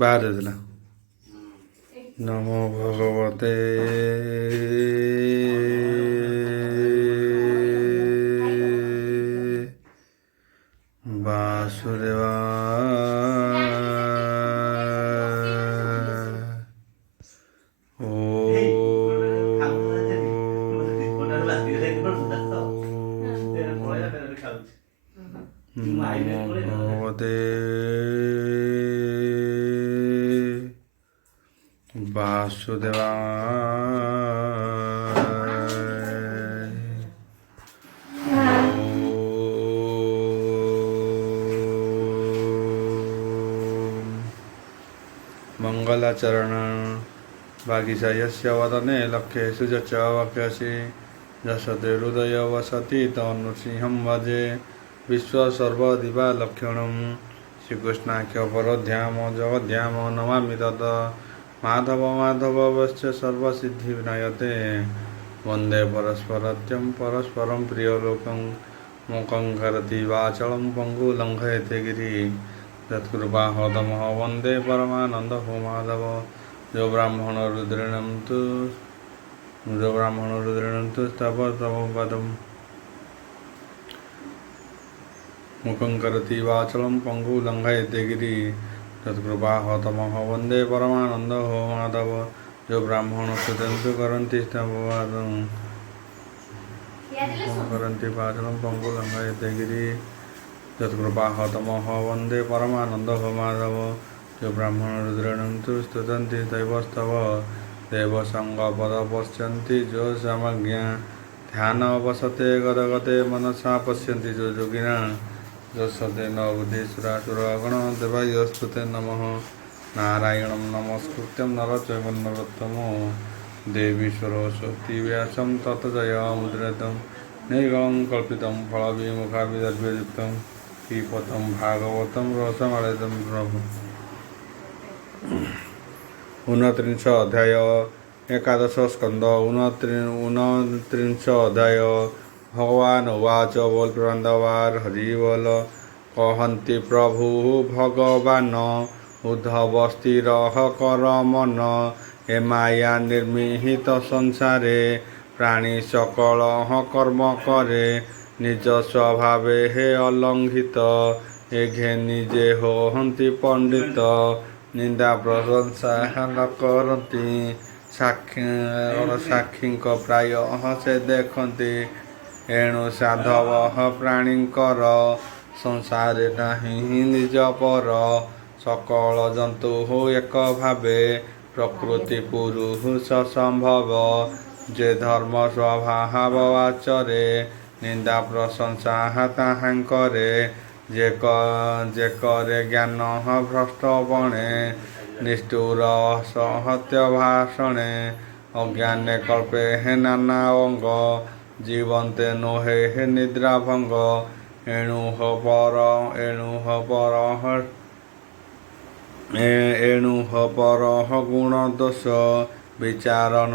ବାହାରେ ଥିଲା। ନମୋ ଭଗବତେ ବାସୁଦେବାୟ। ନମୋ ଭଗବତେ मंगलाचरण वागीशा यस्य वदने लक्ष्येषु च वाक्यसि यशते हृदय वसति तन्नृसिंहं भजे विश्वसर्वदिवा लक्षणं श्रीकृष्णाख्य परध्याम जगद्धाम नमामि तत् माधव माधवस्य सर्वसिद्धिविनायते वन्दे परस्परत्यं परस्परं प्रियलोकं मुखं करति वाचलं पङ्गुलङ्घयते गिरि तत्कृपाहतमः वन्दे परमानन्दो माधव जो ब्राह्मण रुद्रेणं तु स्तव पदं मुखं करति वाचलं पङ्गुलङ्घयते गिरि तत्कृपाहतमः वन्दे परमानन्दो माधव जो ब्राह्मण सुतन्तु करन्ति स्तववादं करन्ति वाचलं पङ्गुलङ्घयते गिरि तत्कृपाहतमः वन्दे परमानन्दो माधव जो ब्राह्मण रुद्रेणं तु स्तुतन्ति दैवस्तव देवसङ्गपद पश्यन्ति जो समज्ञा ध्यान वसते गदगते मनसा पश्यन्ति जो योगिना जो सते न बुद्धिसुरासुरगण देवायस्तुते नमः नारायणं नमस्कृत्यं नरचैव नरोत्तमो देवी सरस्वती व्यासं ततो जयमुद्रतं निर्गलं कल्पितं फलविमुखाभिदर्भयुक्तं श्रीपदं भागवतं रसमालयं प्रभु। 29 अध्याय एकादश स्कंद 29 अध्याय भगवान उवाच बोल प्रबंधवार हरि बोल कहन्ति प्रभु भगवान उद्धवस्थिर कर मन हे माया निर्मिहित संसारे प्राणी सकल कर्म करे निज स्वभावे हे अलंघित एघे निजे होहन्ति पंडित निंदा प्रशंसा न करती साक्षी प्राय से देखती एणु साधव प्राणीकर संसारे नहीं निज पर सकल जंतु हो एक भावे प्रकृति पुरुष संभव जे धर्म स्वभाव आचरे निंदा प्रशंसा ताहां करे जे करे ज्ञान भ्रष्ट बणे निष्ठुर सहत्य भाषणे अज्ञाने कल्पे हे नाना अंग जीवन्ते नोहे हे निद्रा भंग एणु पर गुण दोष विचार न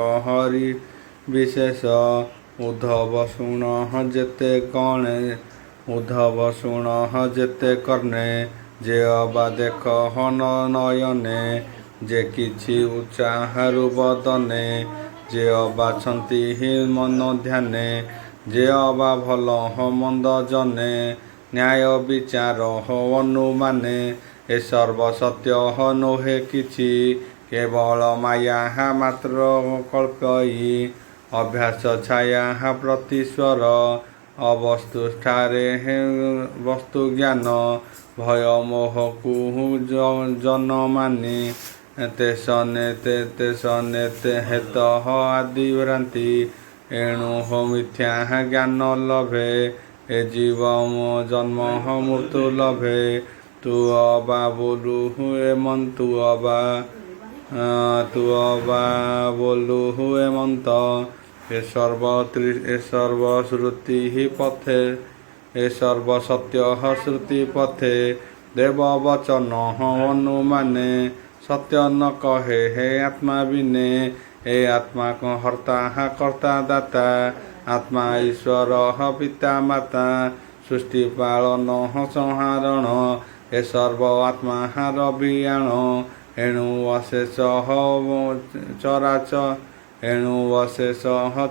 कहरि विशेष उद्धव शुण जेते कणे उद्धव शुण जेते कर्णे जे अबा देख नयने जे किछि उच्चाहारु बदने जे अबा छन्ति हि मन ध्याने जे अबा भल मंद जने न्याय विचार अनुमाने ए सर्व सत्य नोहे किछि केवल माया मात्र कल्पयी अभ्यास छाया प्रतिस्वर अवस्तुष्ठारे वस्तु ज्ञान भय मोह कुहु जन मानि तेसने हेत आदि भ्रांति एणु हो मिथ्या ज्ञान लभे ए जीव जन्म मृत्यु लभे तु अबा बोलु हुए मन तु अबा बोलु हुए मंत ए सर्व श्रुति ही पथे ए सर्व सत्य श्रुति पथे देव वचन अनुमाने सत्य न कहे हे आत्मा बिने हे आत्मा को हर्ता कर्ता दाता आत्मा ईश्वर पिता माता ସୃଷ୍ଟି ପାଳନ ସଂହାରଣ ଏ ସର୍ବ ଆତ୍ମାହାର ବିୟାଣ ଏଣୁ ଅଶେଷ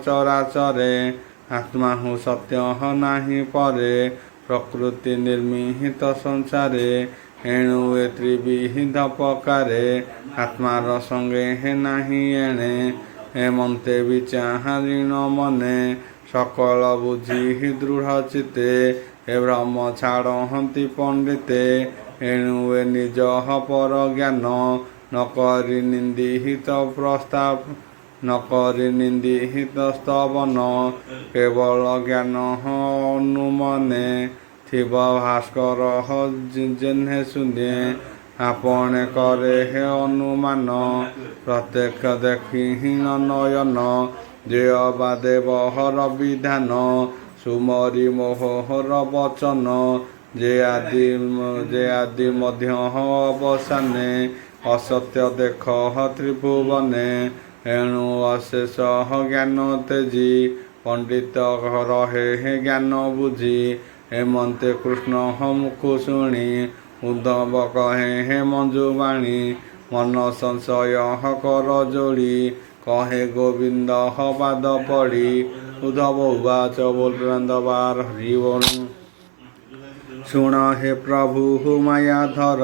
ଚରାଚରେ ଆତ୍ମା ହୁ ସତ୍ୟ ନାହିଁ ପରେ ପ୍ରକୃତି ନିର୍ମିତ ସଂସାରେ ଏଣୁ ଏ ତ୍ରିବିଧ ପ୍ରକାରେ ଆତ୍ମାର ସଙ୍ଗେ ନାହିଁ ଏଣେ ଏମନ୍ତେ ବିଚାରିଣ ମନେ সকল বুঝি দৃঢ় চিতে এ ব্রহ্ম ছাড়হନ୍ତି পণ্ডিতে এণু এ নিজ পর জ্ঞান নকরি নিন্দিহিত স্তবন কেবল জ্ঞান অনুমনে থিব ভাস্কর জেনে শুনে আপনে করে হে অনুমান প্রত্যক্ষ দেখিহীন নয়ন যে অবা দেবহর বিধান সুমরি মোহর বচন যে আদি ମଧ୍ୟ অবসানে অসত্য দেখ ত্রিভুবনে এণু অশেষ জ্ঞান তেজি পণ্ডিত রহে জ্ঞাନ বুঝি হেমন্তে কৃষ্ণ মুখ শুଣି উদ্ধব কহে হে মঞ্জুবাণী মন সংশয় কর যোড়ি কহে গোবিন্দ পাদ পড়ি উদ্ধব উবাচ বলরান্দবার হরি বল শুণ হে প্রভু মায়াধর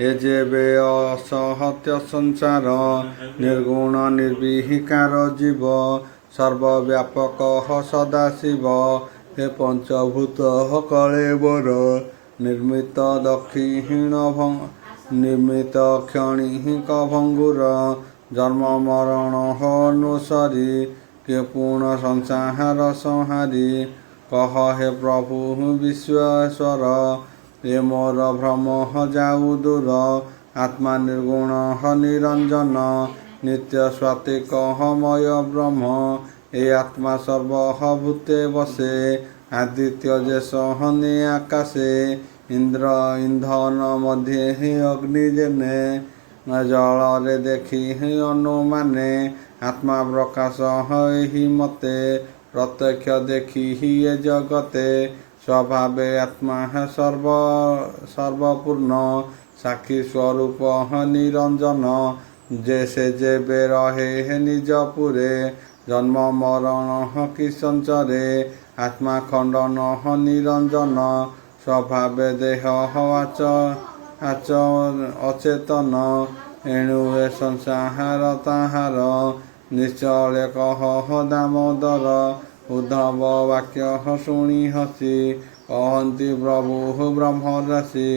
এ যেবে অসহত্য সংসার নির্গুণ নির্বিকার জীব সর্বব্যাপক সদাশিব হে পঞ্চভূত কলেবর ନିର୍ମିତ କ୍ଷଣିକ ଭଙ୍ଗୁର ଜନ୍ମ ମରଣ ଅନୁସରି କେ ପୁଣ ସଂସାର ସଂହାରି କହ ହେ ପ୍ରଭୁ ବିଶ୍ୱେଶ୍ୱର ଏ ମୋର ଭ୍ରମ ଯାଉ ଦୂର ଆତ୍ମା ନିର୍ଗୁଣ ନିରଞ୍ଜନ ନିତ୍ୟ ସ୍ୱାତିକ ମୟ ବ୍ରହ୍ମ ଏ ଆତ୍ମା ସର୍ବଭୂତେ ବସେ ଆଦିତ୍ୟ ଯେ ସହନେ ଆକାଶେ ଇନ୍ଦ୍ର ଇନ୍ଧନ ମଧ୍ୟ ଅଗ୍ନି ଜେନେ ଜଳରେ ଦେଖି ଅନୁମାନେ ଆତ୍ମା ପ୍ରକାଶ ଏହି ମତେ ପ୍ରତ୍ୟକ୍ଷ ଦେଖି ଏ ଜଗତେ ସ୍ୱଭାବେ ଆତ୍ମା ସର୍ବପୂର୍ଣ୍ଣ ସାକ୍ଷୀ ସ୍ୱରୂପ ନିରଞ୍ଜନ ଯେ ସେ ଯେବେ ରହେ ନିଜ ପୁରେ ଜନ୍ମ ମରଣ କି ସଞ୍ଚରେ ଆତ୍ମା ଖଣ୍ଡନ ନିରଞ୍ଜନ ସ୍ୱଭାବେ ଦେହ ଅଚେତନ ଏଣୁ ଏ ସଂସାର ତାହାର ନିଶ୍ଚଳେ କହ ଦାମୋଦର ଉଦ୍ଧବ ବାକ୍ୟ ଶୁଣି ହସି କହନ୍ତି ପ୍ରଭୁ ବ୍ରହ୍ମରାଶି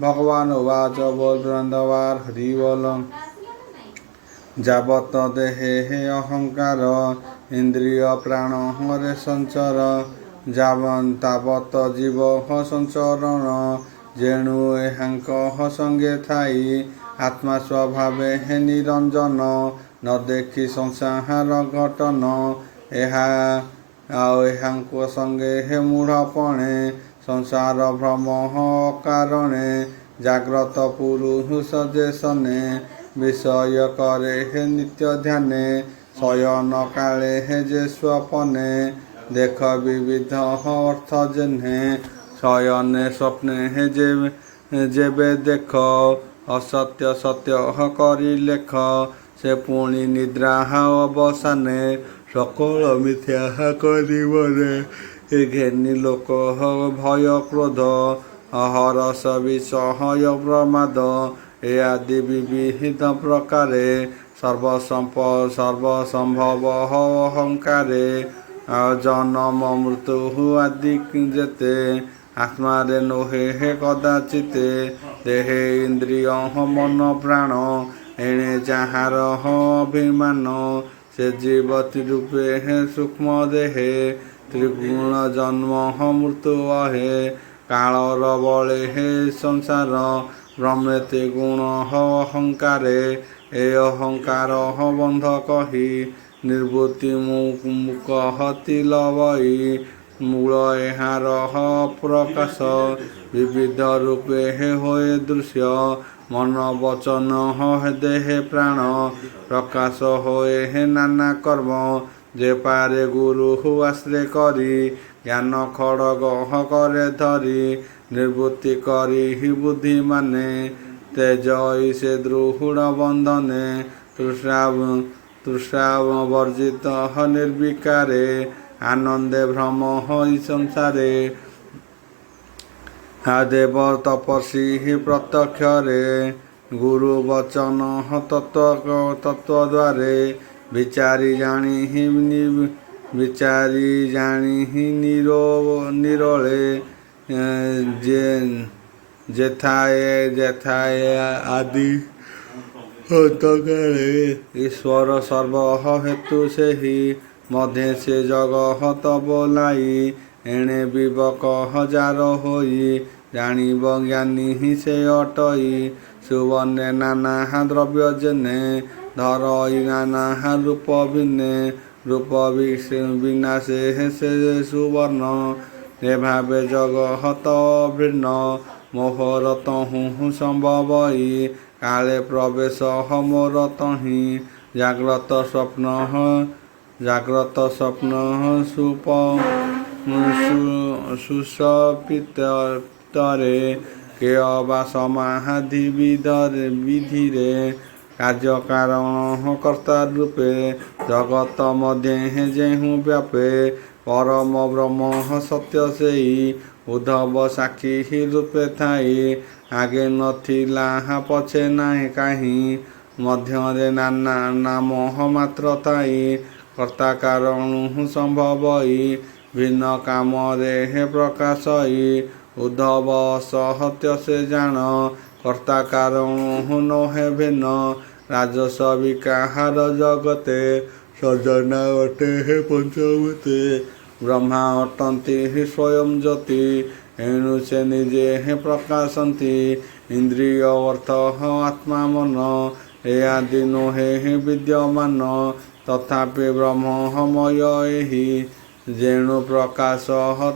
ଭଗବାନ ଉବାଚ ବୋଲନ୍ଦବାର ହରି ବୋଲ ଯାବତ ଦେହେ ହେ ଅହଙ୍କାର ଇନ୍ଦ୍ରିୟ ପ୍ରାଣ ହରେ ସଞ୍ଚର ତାବତ ଜୀବ ସଞ୍ଚରଣ ଯେଣୁ ଏହାଙ୍କ ସଙ୍ଗେ ଥାଇ ଆତ୍ମା ସ୍ୱଭାବେ ହେ ନିରଞ୍ଜନ ନ ଦେଖି ସଂସାର ଘଟନ ଏହାଙ୍କ ସଙ୍ଗେ ହେ ମୂଢ଼ପଣେ ସଂସାର ଭ୍ରମ କାରଣେ ଜାଗ୍ରତ ପୁରୁଷ ଯେ ସନେ ବିଷୟ କରେ ହେ ନିତ୍ୟ ଧ୍ୟାନେ ଶୟନ କାଳେ ହେ ଯେ ସ୍ୱପନେ ଦେଖ ବିବିଧ ଅର୍ଥ ଜେହ୍ନେ ଶୟନେ ସ୍ୱପ୍ନେ ହେ ଯେବେ ଦେଖ ଅସତ୍ୟ ସତ୍ୟ କରି ଲେଖ ସେ ପୁଣି ନିଦ୍ରା ଅବସାନେ সকল মিথ্যা করিবরে ঘেনি লোক ভয় ক্রোধ হরস বিষয় প্রমাদ এ আদি বিবিধ প্রকারে সর্বসম্ভব অহংকারে জনম মৃত্যু আদি যেতে আত্মারে নোহে হে কদাচিতে দেহে ইন্দ্রিয় মন প্রাণ এণে যাহার অভিমান ସେ ଜୀବତୀ ରୂପେ ହେ ସୂକ୍ଷ୍ମ ଦେହେ ତ୍ରିଗୁଣ ଜନ୍ମ ମୃତ୍ୟୁ ଅହେ କାଳର ବଳେ ହେ ସଂସାର ବ୍ରହ୍ମେତେ ଗୁଣ ଅହଙ୍କାରେ ଏ ଅହଙ୍କାର ବନ୍ଧ କହି ନିର୍ବୁତି ମୁକ ହତି ଲବଇ ମୂଳ ଏହାର ପ୍ରକାଶ ବିବିଧ ରୂପେ ହେ ହୋଏ ଦୃଶ୍ୟ ମନ ବଚନ ଦେହେ ପ୍ରାଣ ପ୍ରକାଶ ହୋଏ ହେ ନାନା କର୍ମ ଯେ ପାରେ ଗୁରୁ ଆଶ୍ରୟ କରି ଜ୍ଞାନ ଖଡ଼ଗ କରେ ଧରି ନିବୃତ୍ତି କରି ବୁଦ୍ଧିମାନେ ତେଜଇ ସେ ଦୃଢ଼ ବନ୍ଧନେ ତୃଷା ବର୍ଜିତ ନିର୍ବିକାରେ ଆନନ୍ଦେ ଭ୍ରମ ହୋଇ ସଂସାରେ ଦେବ ତପସ୍ୱୀ ପ୍ରତ୍ୟକ୍ଷରେ ଗୁରୁ ବଚନ ତତ୍ତ୍ୱଦ୍ୱାରେ ବିଚାରି ଜାଣି ନିରୋଳେ ଯେଥାଏ ଆଦି ଅନ୍ତକାଳେ ଈଶ୍ୱର ସର୍ବ ହେତୁ ସେହି ମଧ୍ୟେ ସେ ଜଗତ ବୋଲାଇ ଏଣେ ବିବେକ ହଜାର ହୋଇ ଜାଣିବ ଜ୍ଞାନୀ ସେ ଅଟଇ ସୁବର୍ଣ୍ଣେ ନାନା ଦ୍ରବ୍ୟ ଜେନେ ଧରଇ ନାନା ରୂପ ଭିନେ ରୂପ ବିନାଶେ ସେ ସୁବର୍ଣ୍ଣ ଏ ଭାବେ ଜଗତ ଭିନ୍ନ ମୋହର ତହୁଁ ସମ୍ଭବଇ କାଳେ ପ୍ରବେଶ ମୋର ତହିଁ ଜାଗ୍ରତ ସ୍ୱପ୍ନ ସୁଷପିତରେ କେ ଅବା ସମାଧି ବିଧିରେ କାର୍ଯ୍ୟକାରଣ କର୍ତ୍ତା ରୂପେ ଜଗତ ମଧ୍ୟେ ଯେହୁ ବ୍ୟାପେ ପରମ ବ୍ରହ୍ମ ସତ୍ୟ ସେଇ ଉଦ୍ଧବ ସାକ୍ଷୀ ରୂପେ ଥାଇ ଆଗେ ନଥିଲା ପଛେ ନାହିଁ କାହିଁ ମଧ୍ୟରେ ନାନା ନାମ ମାତ୍ର ଥାଇ କର୍ତ୍ତା କାରଣ ସମ୍ଭବଇ ଭିନ୍ନ କାମରେ ପ୍ରକାଶଇ ଉଦ୍ଧବ ସତ୍ୟ ସେ ଜାଣ କର୍ତ୍ତା କାରଣ ନୋହେ ଭିନ୍ନ ରାଜସ ବିକାର ଜଗତେ ସଜନା ଅଟେ ପଞ୍ଚଭୂତେ ବ୍ରହ୍ମା ଅଟନ୍ତି ସ୍ୱୟଂ ଜ୍ୟୋତି ଏଣୁ ସେ ନିଜେ ପ୍ରକାଶନ୍ତି ଇନ୍ଦ୍ରିୟ ଅର୍ଥ ଆତ୍ମା ମନ ଏ ଆଦି ନୋହେ ବିଦ୍ୟମାନ ତଥାପି ବ୍ରହ୍ମମୟ ଏହି ଯେଣୁ ପ୍ରକାଶ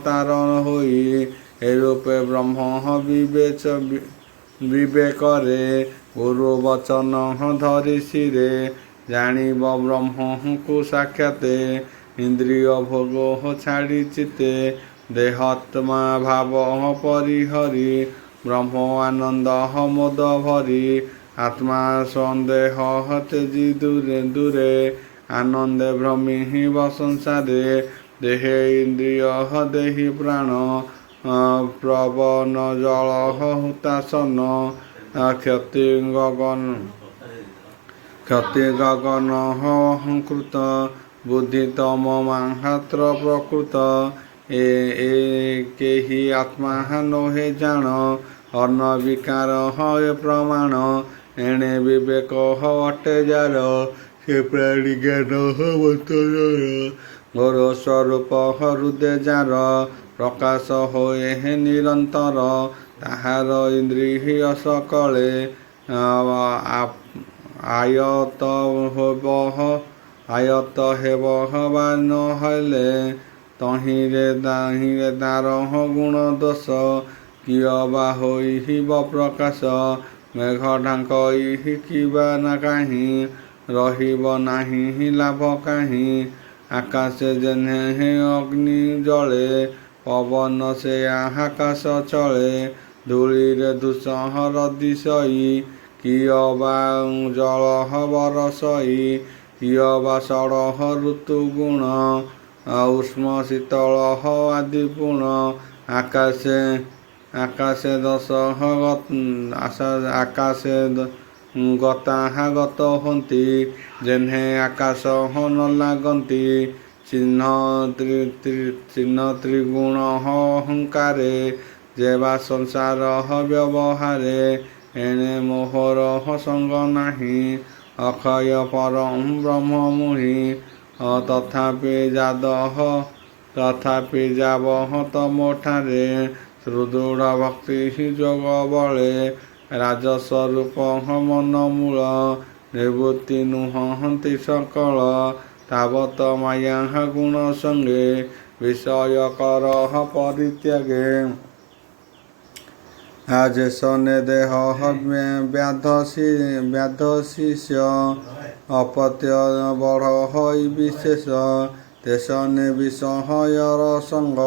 ତାର ହୋଇ ଏ ରୂପେ ବ୍ରହ୍ମ ବିବେକରେ ଗୁରୁ ବଚନ ଧରି ଶିରେ ଜାଣିବ ବ୍ରହ୍ମକୁ ସାକ୍ଷାତେ ଇନ୍ଦ୍ରିୟ ଭୋଗ ଛାଡ଼ି ଚିତେ ଦେହାତ୍ମା ଭାବ ପରିହରି ବ୍ରହ୍ମ ଆନନ୍ଦ ମୋଦ ଭରି ଆତ୍ମା ସନ୍ଦେହ ତେଜି ଦୂରେ ଆନନ୍ଦେ ଭ୍ରମିବ ସଂସାରେ ଦେହେ ଇନ୍ଦ୍ରିୟ ଦେହି ପ୍ରାଣ ପ୍ରବନ ଜଳ ହୁତାସନ କ୍ଷତି ଗଗନ ଅହଂକୃତ ବୁଦ୍ଧି ତମ ମାହାତ୍ର ପ୍ରକୃତ ଏ କେହି ଆତ୍ମା ନୋହେ ଜାଣ ଅନ୍ନ ବିକାର ଏ ପ୍ରମାଣ ଏଣେ ବିବେକ ଅଟେ ଯାର ସେ ପ୍ରାଣୀ ଜ୍ଞାନ ବନ୍ତର ଘୋର ସ୍ୱରୂପ ହୃଦେ ଯାର ପ୍ରକାଶ ହୋଏ ନିରନ୍ତର ତାହାର ଇନ୍ଦ୍ରିୟ ସକଳେ ଆୟତ ହେବ ବା ନହେଲେ ତହିଁରେ ତାର ଗୁଣ ଦୋଷ କିଅ ବା ହୋଇବ ପ୍ରକାଶ ମେଘ ଢାଙ୍କଇ କିବା ନା କାହିଁ ରହିବ ନାହିଁ ଲାଭ କାହିଁ ଆକାଶେ ଯେହ୍ନେ ଅଗ୍ନି ଜଳେ ପବନ ସେ ଆକାଶ ଚଳେ ଧୂଳିରେ ଧୂସର ଦିଶଇ କିଅ ବା ଜଳ ବରସଇ କିଅ ବା ଷଡ଼ ଋତୁ ଗୁଣ ଉଷ୍ମ ଶୀତଳ ଆଦି ପୁଣ ଆକାଶେ ଗତାଗତ ହନ୍ତି ଯେହ୍ନେ ଆକାଶ ନ ଲାଗନ୍ତି ଚିହ୍ନ ତ୍ରିଗୁଣ ଅହଙ୍କାରେ ଯେ ବା ସଂସାର ବ୍ୟବହାରେ ଏଣେ ମୋହର ସଙ୍ଗ ନାହିଁ ଅକ୍ଷୟ ପରଂ ବ୍ରହ୍ମ ମୁହିଁ ତଥାପି ଯାବହ ତମଠାରେ ସୁଦୃଢ଼ ଭକ୍ତି ଯୋଗ ବଳେ ରାଜସ୍ୱରୂପ ମନ ମୂଳ ନିବୃତ୍ତି ନୁହନ୍ତି ସକଳ ତାବତ ମାୟା ଗୁଣ ସଙ୍ଗେ ବିଷୟ କର ପରିତ୍ୟାଗେ ଆଜେ ସନେ ଦେହ ବ୍ୟାଧ ଶିଷ୍ୟ ଅପତ୍ୟ ବଢ଼ ହୋଇ ବିଶେଷ তেসনে বিষহয়র সঙ্গ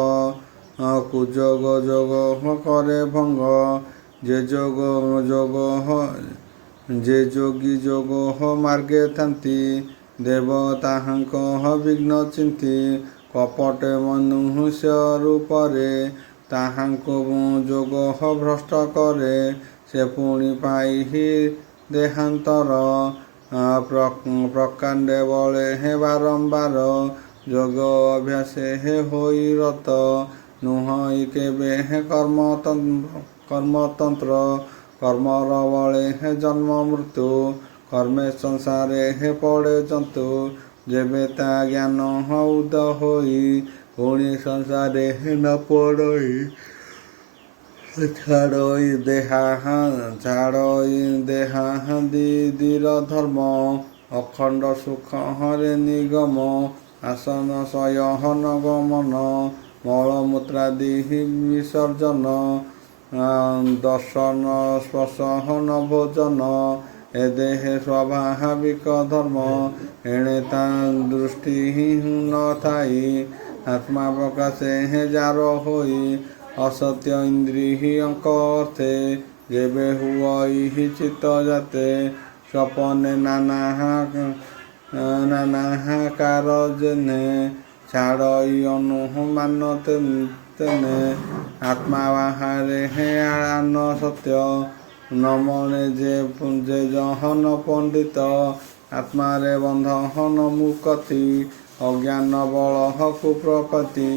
কুযোগ যোগ করে ভঙ্গ যে যোগী যোগ মার্গে থাନ୍ତି দেব তাহাଙ୍କ ବିଘ୍ନ ଚିନ୍ତି କପଟେ ମନୁଷ୍ୟ ରୂପରେ ତାହାଙ୍କୁ ଯୋଗ ଭ୍ରଷ୍ଟ କରେ ସେ ପୁଣି ପାଇହି ଦେହାନ୍ତର ପ୍ରକାଣ୍ଡେ ବଳେ ହେ ବାରମ୍ବାର ଯୋଗ ଅଭ୍ୟାସେ ହେ ହୋଇ ରତ ନୁହଁ କେବେ ହେ କର୍ମତନ୍ତ୍ର କର୍ମର ବଳେ ହେ ଜନ୍ମ ମୃତ୍ୟୁ କର୍ମେ ସଂସାରେ ହେ ପଡ଼େ ଜନ୍ତୁ ଯେବେ ତା ଜ୍ଞାନ ଉଦ ହୋଇ ପୁଣି ସଂସାରେ ହେ ନ ପଡ଼ଇ ଛାଡ଼ଇ ଦେହା ଦିଦିର ଧର୍ମ ଅଖଣ୍ଡ ସୁଖ ହରେ ନିଗମ ଆସନ ଶୟନ ଗମନ ମଳମୂତ୍ରାଦି ବିସର୍ଜନ ଦର୍ଶନ ସ୍ପର୍ଶନ ଭୋଜନ ଏ ଦେହେ ସ୍ୱାଭାବିକ ଧର୍ମ ଏଣେ ତା ଦୃଷ୍ଟି ନ ଥାଇ ଆତ୍ମା ପ୍ରକାଶେ ହେ ଜାର ହୋଇ ଅସତ୍ୟ ଇନ୍ଦ୍ରିୟଙ୍କ ଅର୍ଥେ ଯେବେ ହୁଅଇ ଚିତ୍ତ ଜାତେ ସ୍ୱପନେ ନାନାହାର ଜେନେ ଛାଡ଼ଇ ଅନୁମାନ ତେନେ ଆତ୍ମା ବାହାରେ ହେ ଆନ ସତ୍ୟ ନମନେ ଯେ ଜହନ ପଣ୍ଡିତ ଆତ୍ମାରେ ବନ୍ଧନ ମୁକତି ଅଜ୍ଞାନ ବଳ କୁପ୍ରପତି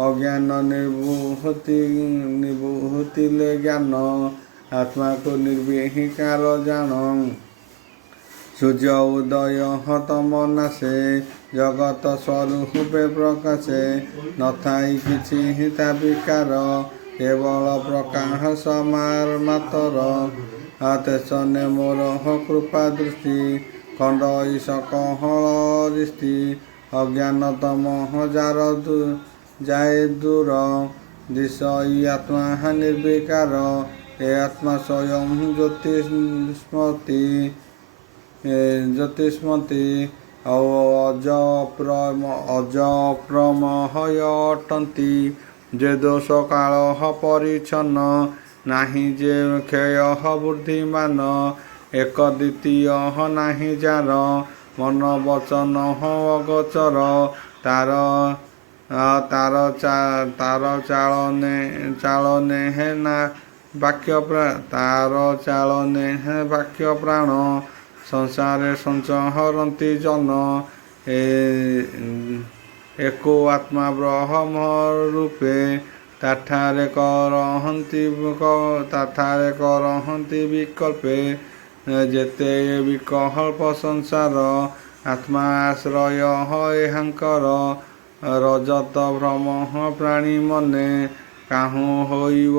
ଅଜ୍ଞାନ ନିବୃତ୍ତିଲେ ଜ୍ଞାନ ଆତ୍ମାକୁ ନିର୍ବିକାର ଜାଣ ସୂର୍ଯ୍ୟ ଉଦୟ ତମ ନାଶେ ଜଗତ ସ୍ୱରୂପେ ପ୍ରକାଶେ ନଥାଇ କିଛି ତା ବିକାର କେବଳ ପ୍ରକାଶ ମାତର ତେସନେ ମୋର କୃପା ଦୃଷ୍ଟି ଖଣ୍ଡଇ ସକହଳ ଦୃଷ୍ଟି ଅଜ୍ଞାନ ତମ ଯାର ଯାଏ ଦୂର ଦିଶଇ ଆତ୍ମା ନିର୍ବିକାର ଏ ଆତ୍ମା ସ୍ୱୟଂ ଜ୍ୟୋତିଷ୍ମତି ଅଜପ୍ରମହୟ ଅଟନ୍ତି ଯେ ଦୋଷ କାଳ ପରିଚ୍ଛନ୍ନ ନାହିଁ ଯେ କ୍ଷୟ ବୁଦ୍ଧିମାନ ଏକ ଦ୍ୱିତୀୟ ନାହିଁ ଯାର ମନ ବଚନ ଅଗୋଚର ତାର ଚାଳନେ ହେ ନା ବାକ୍ୟ ପ୍ରାଣ ସଂସାରେ ସଞ୍ଚହରନ୍ତି ଜନ एको आत्मा ब्रह्म रूपे ତାଠାରେ କରହନ୍ତି ବିକଳ୍ପେ ଯେତେ ବିକଳ୍ପ ସଂସାର ଆତ୍ମା ଆଶ୍ରୟ ଏହାଙ୍କର ରଜତ ଭ୍ରମ ପ୍ରାଣୀ ମନେ କାହୁଁ ହୋଇବ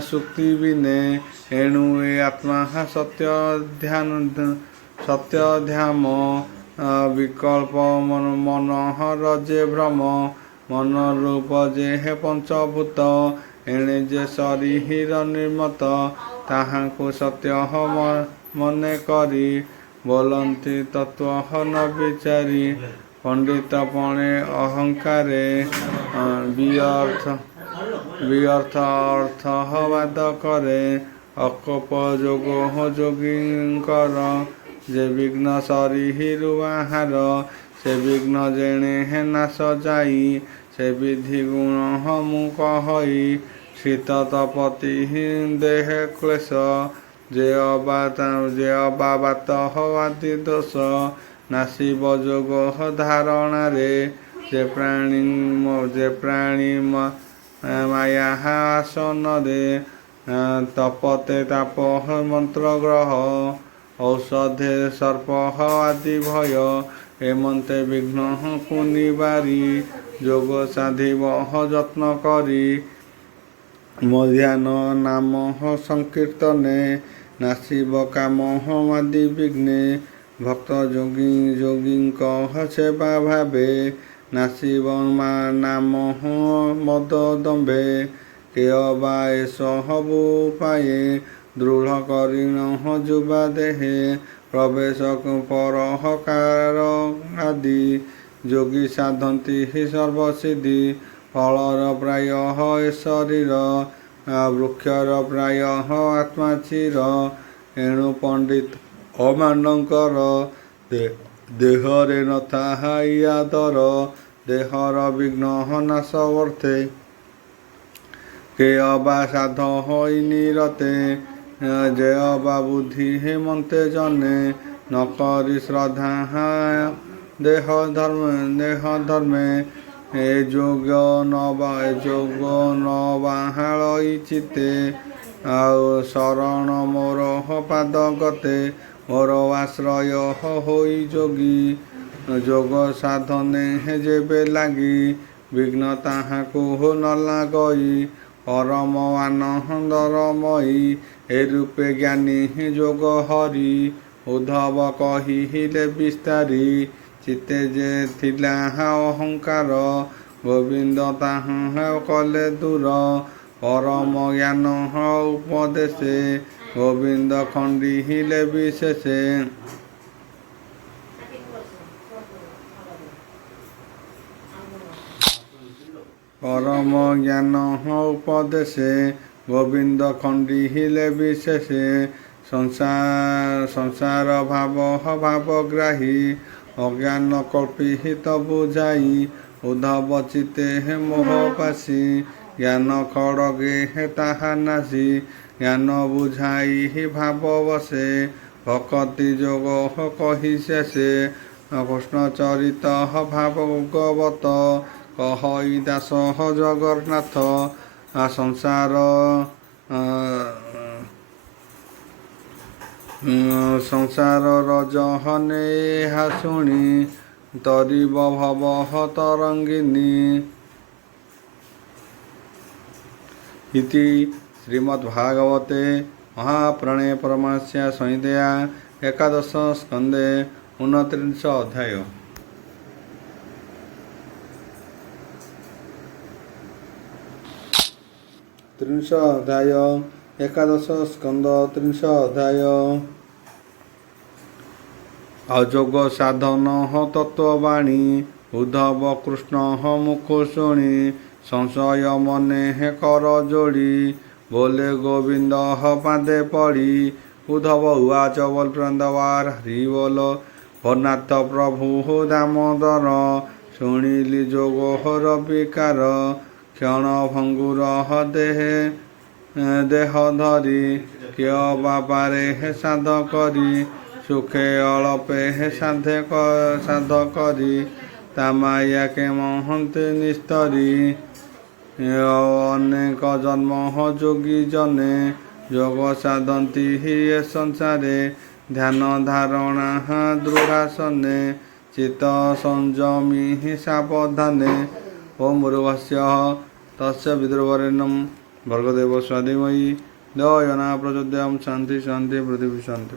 ସୁକ୍ତି ବିନେ ଏଣୁ ଏ ଆତ୍ମା ସତ୍ୟ ଧ୍ୟାମ ବିକଳ୍ପ ମନୋହର ଯେ ଭ୍ରମ ମନ ରୂପ ଯେ ହେ ପଞ୍ଚଭୂତ ଏଣେ ଯେ ଶରୀର ନିର୍ମତ ତାହାଙ୍କୁ ସତ୍ୟ ମନେ କରି ବୋଲନ୍ତି ତତ୍ତ୍ୱ ନ ବିଚାରି ପଣ୍ଡିତ ପଣେ ଅହଙ୍କାରେ ବ୍ୟର୍ଥ ଅର୍ଥବାଦ କରେ ଅକୋପ ଯୋଗ ଯୋଗୀଙ୍କର ଯେ ବିଘ୍ନ ଶରୀରୁ ବାହାର ସେ ବିଘ୍ନ ଯେଣେ ହେ ନାଶ ଯାଇ ସେ ବିଧି ଗୁଣ ମୁଁ କହଇ ଶୀତ ତପତି ଦେହେ କ୍ଲେଶ ଯେ ଅବାବାତ ଆଦି ଦୋଷ ନାସିବ ଯୋଗ ଧାରଣାରେ ଯେ ପ୍ରାଣୀ ମାୟା ଆସନରେ ତପତେ ତାପ ମନ୍ତ୍ର ଗ୍ରହ ଔଷଧେ ସର୍ପ ଆଦି ଭୟ ଏମନ୍ତେ ବିଘ୍ନ କୁନିବାରି ଯୋଗ ସାଧିବ ଯତ୍ନ କରି ମଧ୍ୟାହ୍ନ ନାମ ସଂକୀର୍ତ୍ତନେ ନାସିବ କାମ ଆଦି ବିଘ୍ନେ ଭକ୍ତ ଯୋଗୀଙ୍କ ସେବା ଭାବେ ନାସିବ ନାମ ମଦ ଦମ୍ଭେ କେୟ ବା ଏସବୁ ପାଏ ଦୃଢ଼ କରିଣ ଯୁବା ଦେହେ प्रवेश परहकार आदि योगी साधन्ति हि सर्वसिद्धि फलर प्राय ए शरीर वृक्षर प्राय आत्मा चिर एणु पंडित अमानकर देहरे नथा यादर देहर विघ्न नाश वर्थे के अबा साध होई निरते जे अबा बुद्धि हेमंते जने न करी श्रद्धा देह धर्मे ए जोग न बाहाळई चिते आउ शरण मोर पाद गते मोर आश्रय होई जोगी जोग साधने जेबे लागी विघ्न ताहाकु न लागई परम आनंदरमयी ए रूपे ज्ञानी जोग हरि उद्धव कहिले विस्तारी चित्ते जे थिला अहंकार गोविंद ताहा कले दूर परम ज्ञान उपदेशे गोविंद खंडिले विशेषे परम ज्ञान उपदेशे गोविंद खंडिले विशेषे संसार भावग्राही अज्ञान कल्पित बुझाई उद्धव चित्ते मोहपासी ज्ञान खड़गे हे ताहा नासी ज्ञान बुझाई भाव बसे भक्ति जोग कहि शेषे कृष्ण चरित भागवत कहई दास जगन्नाथ संसार रजहने शुणी तरीब भव तरंगिनी इति श्रीमद्भागवते महाप्राणे परमहंस्य संहितया एकादश स्कंदे 29 अध्याय। त्रिंश अध्याय एकादश स्कंद त्रिंश अध्याय अजोग साधन तत्ववाणी उद्धव कृष्ण मुख शुणी संशय मने कर जोड़ी बोले गोविंद पादे पड़ी उद्धव उवाच बोल प्रंदवार हरि बोल भरनाथ प्रभु दामोदर शुणिली जोगोहर विकार क्षण भंगुर देह धरी किय बापारे हे साध करी सुखे अलपे हे साध करी तामाया के महंते निस्तरी अनेक जन्म जोगी जने जोग साधंती हि ए संसारे ध्यान धारणा दृढ़ासने चित्त संयमी हि सावधाने ओम भूर्भुवस्सुः तस्य विदुर्वरेण्यं भर्गो देवस्य धीमहि धियो यो न प्रचोदयात् शान्ति शान्ति पृथिवी शान्ति।